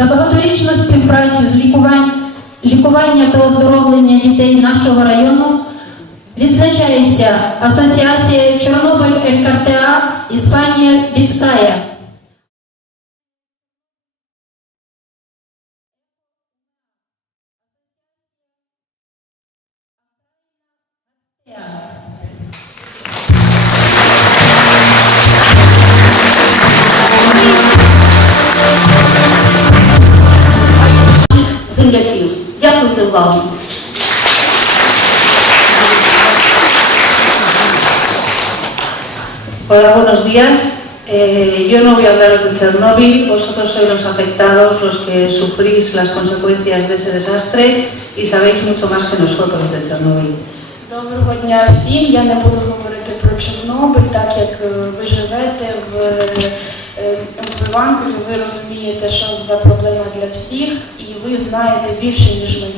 За багаторічну співпрацю з лікування та оздоровлення дітей нашого району відзначається Асоціація Чорнобиль ЛКТА Іспанія Біцкая. Земляків. Дякую за увагу. Hola, buenos días. Yo no voy a hablaros de Chernóbil, vosotros sois los afectados, los que sufrís las consecuencias de ese desastre y sabéis mucho más que nosotros de Chernóbil. Доброго дня всім. Я не буду говорити про Чорнобиль, так як ви живете в Іванкові, ви розумієте, що за проблема для всіх, і ви знаєте більше, ніж ми.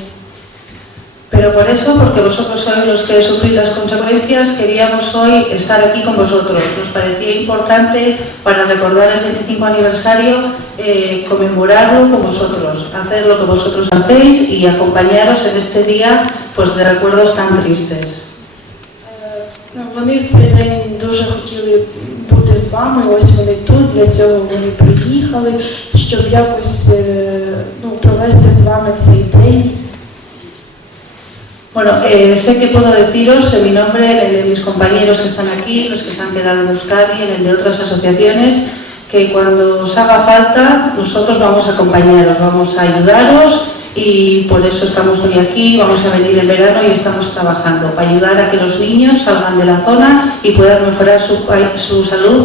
Pero por eso, porque vosotros sois los que sufrís las consecuencias, queríamos hoy estar aquí con vosotros. Nos parecía importante para recordar el 25 aniversario, conmemorarlo con vosotros, hacer lo que vosotros hacéis y acompañaros en este día pues, de recuerdos tan tristes. Вони в цей день дуже хотіли бути з вами, ось вони тут, для цього вони приїхали, щоб якось провести з вами цей день. Bueno, sé que puedo deciros en mi nombre, en el de mis compañeros que están aquí, los que se han quedado en Euskadi, en el de otras asociaciones, que cuando os haga falta, nosotros vamos a acompañaros, vamos a ayudaros y por eso estamos hoy aquí, vamos a venir en verano y estamos trabajando para ayudar a que los niños salgan de la zona y puedan mejorar su salud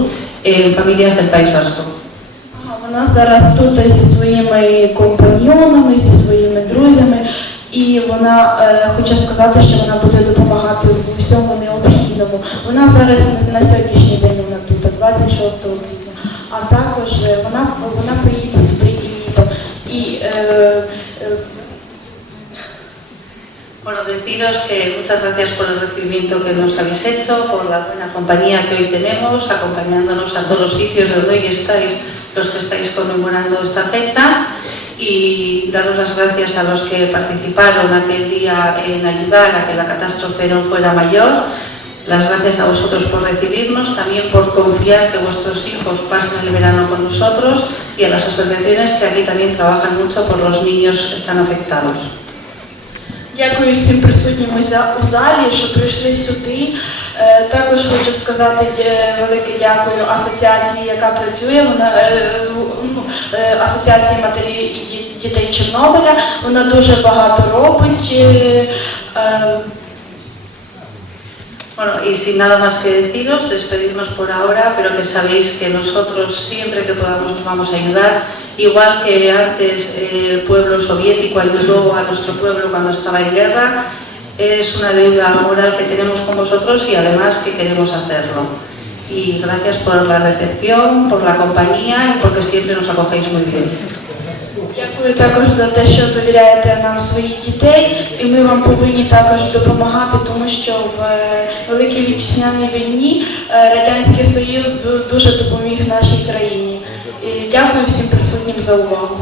en familias del País Vasco. Вона зараз тут зі своїми компаньйонами, зі своїми друзями. І вона хоче сказати, що вона буде допомагати у всьому необхідному. Вона зараз на сьогоднішній день вона тут, 26 квітня. А також вона приїде сюди і літом. Bueno, deciros que muchas gracias por el recibimiento que nos habéis hecho, por la buena compañía que hoy tenemos, acompañándonos a todos los sitios donde hoy estáis, los que estáis conmemorando esta fecha. Y daros las gracias a los que participaron aquel día en ayudar a que la catástrofe no fuera mayor. Las gracias a vosotros por recibirnos, también por confiar que vuestros hijos pasen el verano con nosotros y a las asociaciones que aquí también trabajan mucho por los niños que están afectados. Дякую всім присутнім у залі, що прийшли сюди. Також хочу сказати велике дякую асоціації, яка працює, асоціації матерів і дітей Чорнобиля. Вона дуже багато робить. Bueno, y sin nada más que deciros, despedirnos por ahora, pero que sabéis que nosotros siempre que podamos os vamos a ayudar, igual que antes el pueblo soviético ayudó a nuestro pueblo cuando estaba en guerra, es una deuda moral que tenemos con vosotros y además que queremos hacerlo. Y gracias por la recepción, por la compañía y porque siempre nos acogéis muy bien. Дякую також за те, що довіряєте нам своїх дітей, і ми вам повинні також допомагати, тому що в Великій Вітчизняній війні Радянський Союз дуже допоміг нашій країні. І дякую всім присутнім за увагу.